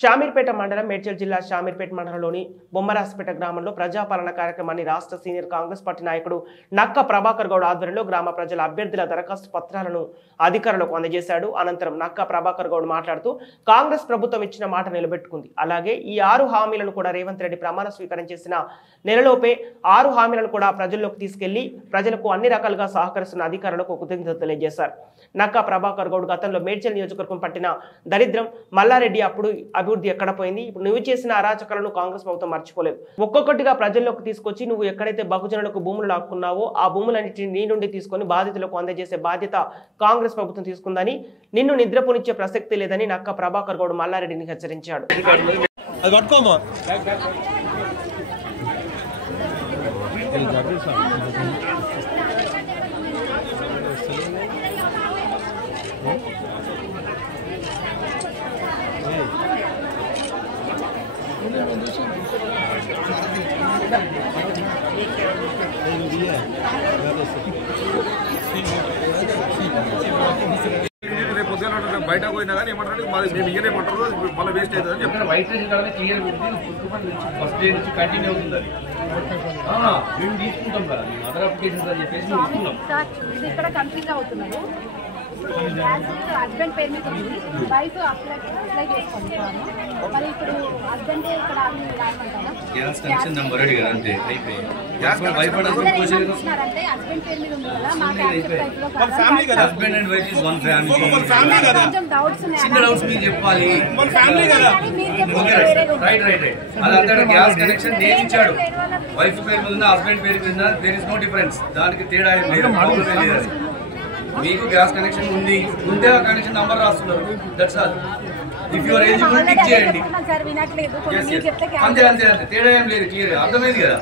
షామీర్పేట మండలం మేడ్చల్ జిల్లా షామీర్పేట మండలంలోని బొమ్మరాజపేట గ్రామంలో ప్రజాపాలన కార్యక్రమాన్ని రాష్ట్ర సీనియర్ కాంగ్రెస్ పార్టీ నాయకుడు నక్క ప్రభాకర్ గౌడ్ ఆధ్వర్యంలో గ్రామ ప్రజల అభ్యర్థుల దరఖాస్తు పత్రాలను అధికారులకు అందజేశాడు. అనంతరం నక్క ప్రభాకర్ గౌడ్ మాట్లాడుతూ కాంగ్రెస్ ప్రభుత్వం ఇచ్చిన మాట నిలబెట్టుకుంది. అలాగే ఈ 6 హామీలను కూడా రేవంత్ రెడ్డి ప్రమాణ స్వీకారం చేసిన నెలలోపే 6 హామీలను కూడా ప్రజల్లోకి తీసుకెళ్లి ప్రజలకు అన్ని రకాలుగా సహకరిస్తున్న అధికారులకు కృతజ్ఞతలు తెలియజేశారు. నక్క ప్రభాకర్ గౌడ్ గతంలో మేడ్చల్ నియోజకవర్గం పట్టిన దరిద్రం మల్లారెడ్డి అప్పుడు అభివృద్ధి ఎక్కడ పోయింది, ఇప్పుడు నువ్వు చేసిన అరాచకాలను కాంగ్రెస్ ప్రభుత్వం మర్చిపోలేదు. ఒక్కొక్కటిగా ప్రజల్లోకి తీసుకొచ్చి నువ్వు ఎక్కడైతే బహుజనులకు భూములు లాక్కున్నావో ఆ భూములన్నింటినీ నీ నుండి తీసుకొని బాధితులకు అందజేసే బాధ్యత కాంగ్రెస్ ప్రభుత్వం తీసుకుందని, నిన్ను నిద్రపోనిచ్చే ప్రసక్తి లేదని నక్క ప్రభాకర్ గౌడ్ మల్లారెడ్డిని హెచ్చరించాడు. బయట పోయినా కానీ ఏమంటారు మేము ఇయ్యలేమంటారు మళ్ళీ వేస్ట్ అవుతుంది చెప్తారు. వైట్ క్లియర్ ఫస్ట్ డే నుంచి కంటిన్యూ అవుతుంది. మేము తీసుకుంటాం కదా అదర్ అప్లికేషన్స్ అని చెప్పేసి ఇక్కడ కన్ఫ్యూజ్ అవుతున్నారు. హస్బెండ్ పేరు మీద ఉంది, వైఫ్ అప్లై చేసుకుంటున్నాను. మరి ఇప్పుడు హస్బెండ్ ఇక్కడ గ్యాస్ కనెక్షన్ నెంబర్ అడిగారు అంతే అయిపోయింది. అంటే హస్బెండ్ పేరు మీద ఉంది కదా, మాకు husband and wife is one family. కొంచెం డౌట్స్ చిన్న డౌట్స్ మీరు చెప్పాలి. రైట్ రైట్ రైట్ అదంతా గ్యాస్ కనెక్షన్ నేను ఇచ్చాడు. వైఫ్ పేరు మీద హస్బెండ్ పేరు మీద దేర్ ఇస్ నో డిఫరెన్స్. దానికి తేడా మీకు గ్యాస్ కనెక్షన్ ఉంది ఉంటే ఆ కనెక్షన్ నంబర్ రాస్తున్నారు. That's all. If your eligible tick చేయండి. అంతే అంతే అంతే తేడా ఏం లేదు. క్లియర్ అర్థమైంది కదా.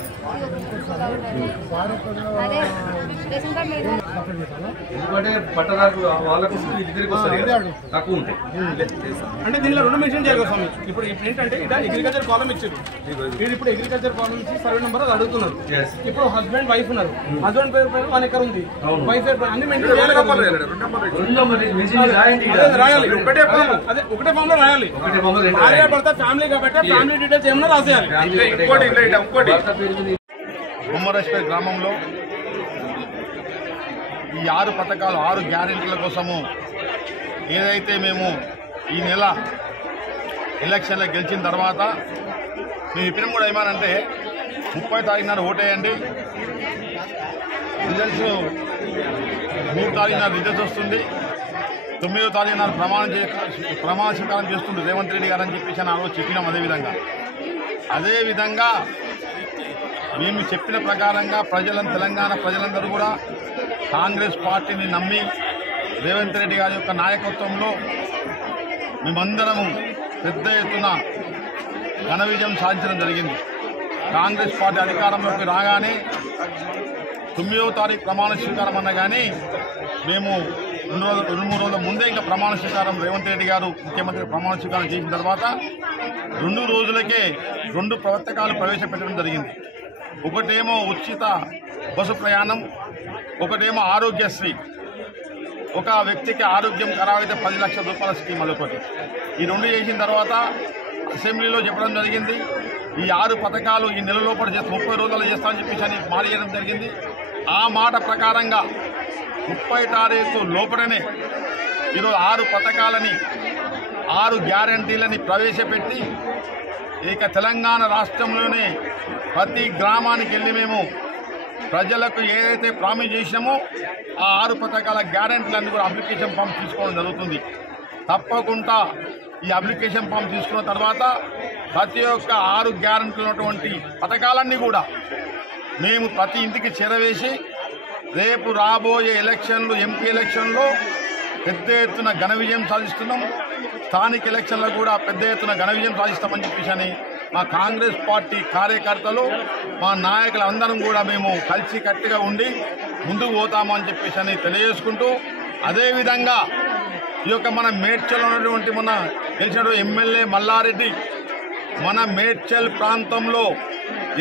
ఎందుకంటే పట్టదారు వాళ్ళకు ఇద్దరికి వస్తుంది కదా, తక్కువ ఉంటాయి. అంటే దీనిలో 2 మెన్షన్ చేయాలి కదా స్వామి. ఇప్పుడు ఏంటంటే ఇట్లా అగ్రికల్చర్ కాలం ఇచ్చారు. మీరు ఇప్పుడు అగ్రికల్చర్ కాలం ఇచ్చి సర్వే నెంబర్ అది అడుగుతున్నారు. ఇప్పుడు హస్బెండ్ వైఫ్ ఉన్నారు. హస్బెండ్ పేరు 1 ఎకర్ ఉంది, వైఫ్ అన్ని మెన్షన్ చేయాలి. రాయాలి ఒకటే ఫామ్, అదే ఒకటే ఫామ్ లో రాయాలి. భార్య భర్త ఫ్యామిలీ కాబట్టి ఫ్యామిలీ డీటెయిల్స్ ఏమన్నా రాసేయాలి. బొమ్మరాజపేట గ్రామంలో ఈ 6 పథకాలు 6 గ్యారెంటీల కోసము ఏదైతే మేము ఈ నెల ఎలక్షన్లో గెలిచిన తర్వాత మేము ఇప్పుడు కూడా ఏమనంటే 30 తారీఖు నాడు ఓటేయండి, రిజల్ట్స్ 3 తారీఖు నాడు రిజల్ట్స్ వస్తుంది, 9వ తారీఖు నాడు ప్రమాణ స్వీకారం చేస్తుంది రేవంత్ రెడ్డి గారు అని చెప్పేసి ఆ రోజు చెప్పినాం. అదేవిధంగా మేము చెప్పిన ప్రకారంగా తెలంగాణ ప్రజలందరూ కూడా కాంగ్రెస్ పార్టీని నమ్మి రేవంత్ రెడ్డి గారి యొక్క నాయకత్వంలో మేమందరము పెద్ద ఎత్తున ఘన విజయం సాధించడం జరిగింది. కాంగ్రెస్ పార్టీ అధికారంలోకి రాగానే 9వ తారీఖు ప్రమాణ స్వీకారం అన్నా కానీ మేము 2-3 రోజుల ముందే ఇంకా ప్రమాణ స్వీకారం రేవంత్ రెడ్డి గారు ముఖ్యమంత్రి ప్రమాణ స్వీకారం చేసిన తర్వాత 2 రోజులకే 2 పథకాలు ప్రవేశపెట్టడం జరిగింది. ఒకటేమో ఉచిత బస్సు ప్రయాణం, ఒకటేమో ఆరోగ్యశ్రీ. ఒక వ్యక్తికి ఆరోగ్యం ఖరాబైతే 10 లక్షల రూపాయల స్కీమ్ అదొకటి. ఈ 2 చేసిన తర్వాత అసెంబ్లీలో చెప్పడం జరిగింది. ఈ 6 పథకాలు ఈ నెల లోపల 30 రోజుల్లో చేస్తామని చెప్పేసి మాట చేయడం జరిగింది. ఆ మాట ప్రకారంగా 30 తారీఖు లోపలనే ఈరోజు 6 పథకాలని 6 గ్యారంటీలని ప్రవేశపెట్టి ఇక తెలంగాణ రాష్ట్రంలోనే ప్రతి గ్రామానికి వెళ్ళి మేము ప్రజలకు ఏదైతే ప్రామిస్ చేసినామో ఆ 6 పథకాల గ్యారంటీలన్నీ కూడా అప్లికేషన్ ఫామ్ తీసుకోవడం జరుగుతుంది. తప్పకుండా ఈ అప్లికేషన్ ఫామ్ తీసుకున్న తర్వాత ప్రతి ఒక్క 6 గ్యారంటీలు ఉన్నటువంటి పథకాలన్నీ కూడా మేము ప్రతి ఇంటికి చేరవేసి రేపు రాబోయే ఎలక్షన్లు ఎంపీ ఎలక్షన్లో పెద్ద ఎత్తున ఘన విజయం సాధిస్తున్నాం. స్థానిక ఎలక్షన్లో కూడా పెద్ద ఎత్తున ఘన విజయం సాధిస్తామని చెప్పేసి మా కాంగ్రెస్ పార్టీ కార్యకర్తలు మా నాయకులందరం కూడా మేము కలిసి కట్టుగా ఉండి ముందుకు పోతామని చెప్పేసి తెలియజేసుకుంటూ, అదేవిధంగా ఈ యొక్క మన మేడ్చల్ ఉన్నటువంటి మన గెలిచిన ఎమ్మెల్యే మల్లారెడ్డి మన మేడ్చల్ ప్రాంతంలో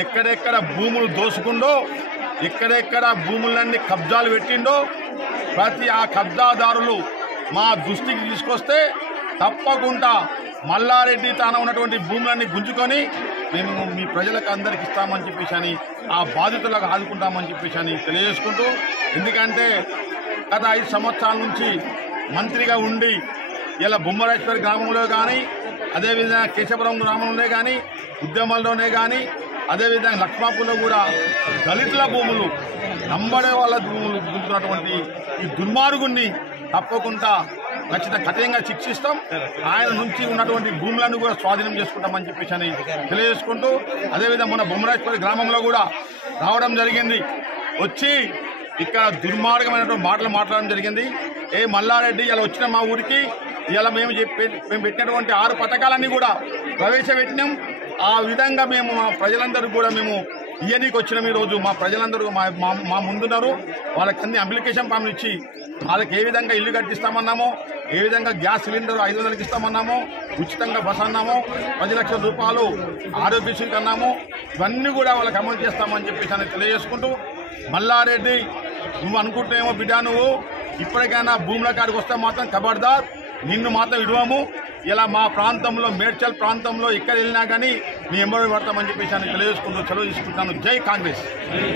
ఎక్కడెక్కడ భూములు దోసుకుండో, ఎక్కడెక్కడ భూములన్నీ కబ్జాలు పెట్టిండో ప్రతి ఆ కబ్జాదారులు మా దృష్టికి తీసుకొస్తే తప్పకుండా మల్లారెడ్డి తాను ఉన్నటువంటి భూములన్నీ గుంజుకొని మేము మీ ప్రజలకు అందరికి ఇస్తామని చెప్పేసి అని ఆ బాధితులకు ఆదుకుంటామని చెప్పేసి అని తెలియజేసుకుంటూ, ఎందుకంటే గత 5 సంవత్సరాల నుంచి మంత్రిగా ఉండి ఇలా బొమ్మరాజపేట గ్రామంలో కానీ, అదేవిధంగా కేశపురం గ్రామంలో కానీ, ఉద్యమాల్లోనే కానీ, అదేవిధంగా లక్ష్మాపూర్లో కూడా దళితుల భూములు, నంబడే వాళ్ళ భూములు గుంటున్నటువంటి ఈ దుర్మార్గుణ్ణి తప్పకుండా కఠినంగా శిక్షిస్తాం. ఆయన నుంచి ఉన్నటువంటి భూములను కూడా స్వాధీనం చేసుకుంటామని చెప్పేసి అని తెలియజేసుకుంటూ, అదేవిధంగా మన బొమ్మరాజపేట గ్రామంలో కూడా రావడం జరిగింది. వచ్చి ఇక్కడ దుర్మార్గమైనటువంటి మాటలు మాట్లాడడం జరిగింది. మల్లారెడ్డి ఇలా వచ్చిన మా ఊరికి ఇలా మేము పెట్టినటువంటి 6 పథకాలన్నీ కూడా ప్రవేశపెట్టినాం. ఆ విధంగా మేము మా ప్రజలందరూ కూడా మేము ఇయ్యనీకి వచ్చినాం. ఈరోజు మా ప్రజలందరూ మా ముందున్నారు. వాళ్ళకి అన్ని అప్లికేషన్ ఫామ్లు ఇచ్చి వాళ్ళకి ఏ విధంగా ఇల్లు కట్టిస్తామన్నామో, ఏ విధంగా గ్యాస్ సిలిండర్ 500కి ఇస్తామన్నామో, ఉచితంగా బస్ అన్నామో, 10 లక్షల రూపాయలు ఆరోగ్యశ్రీకి అన్నాము, ఇవన్నీ కూడా వాళ్ళకి అమలు చేస్తామని చెప్పేసి తెలియజేసుకుంటూ, మల్లారెడ్డి నువ్వు అనుకుంటేమో బిడ్డ, నువ్వు ఇప్పటికైనా భూముల కాడికి వస్తే మాత్రం ఖబర్దార్, నిన్ను మాత్రం ఇడవము. ఇలా మా ప్రాంతంలో, మేడ్చల్ ప్రాంతంలో ఎక్కడ వెళ్ళినా కానీ మీ ఎంబడి పడతామని చెప్పేసి తెలియజేసుకుంటూ సెలవు తీసుకుంటాను. జై కాంగ్రెస్.